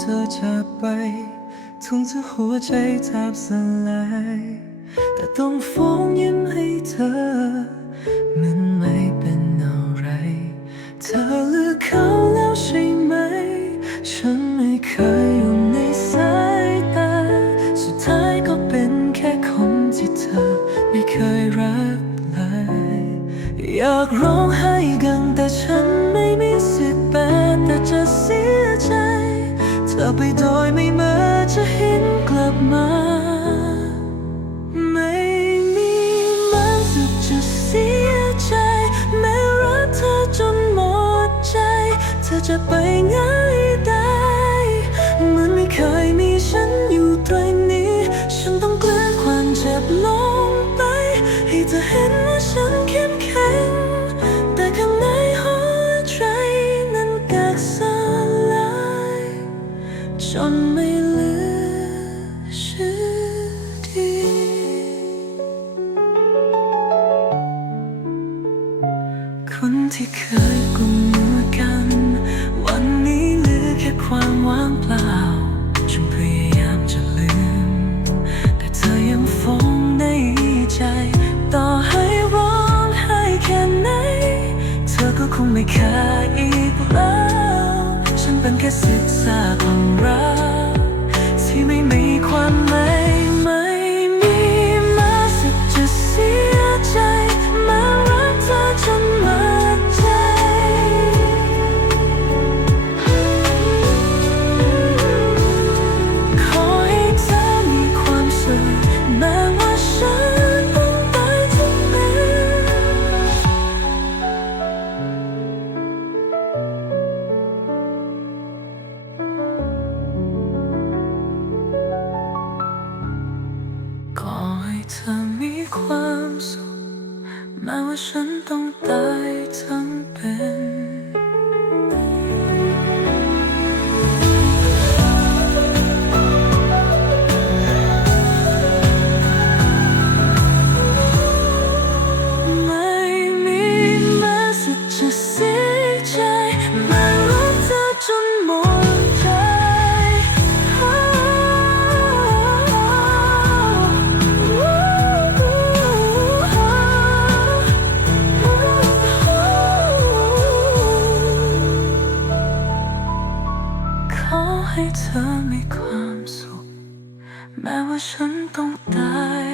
เธอจากไป ทุ่งเธอหัวใจแทบสลาย แต่ต้องฟ้องยิ้มให้เธอ มาไม่มีมันสุดจะเสียใจ แม้รักเธอจนหมดใจ เธอจะไปง่ายได้เหมือนไม่เคยมีฉันอยู่ตรงนี้ ฉันต้องกลืนความเจ็บลงไป ให้เธอเห็นว่าฉันเข้มแข็งแต่ข้างในหัวใจนั้นแตกสลายจนไม่ ที่เคยกุมมือกัน วันนี้เหลือแค่ความว่างเปล่า ฉันพยายามจะลืม แต่เธอยังฟงในใจ ต่อให้ร้องไห้แค่ไหน เธอก็คงไม่ค่าอีกแล้ว ฉันเป็นแค่สิทธิ์ซากของเรา แม้ว่าฉันต้ เธอมีความสุข แม้ว่าฉันต้องตาย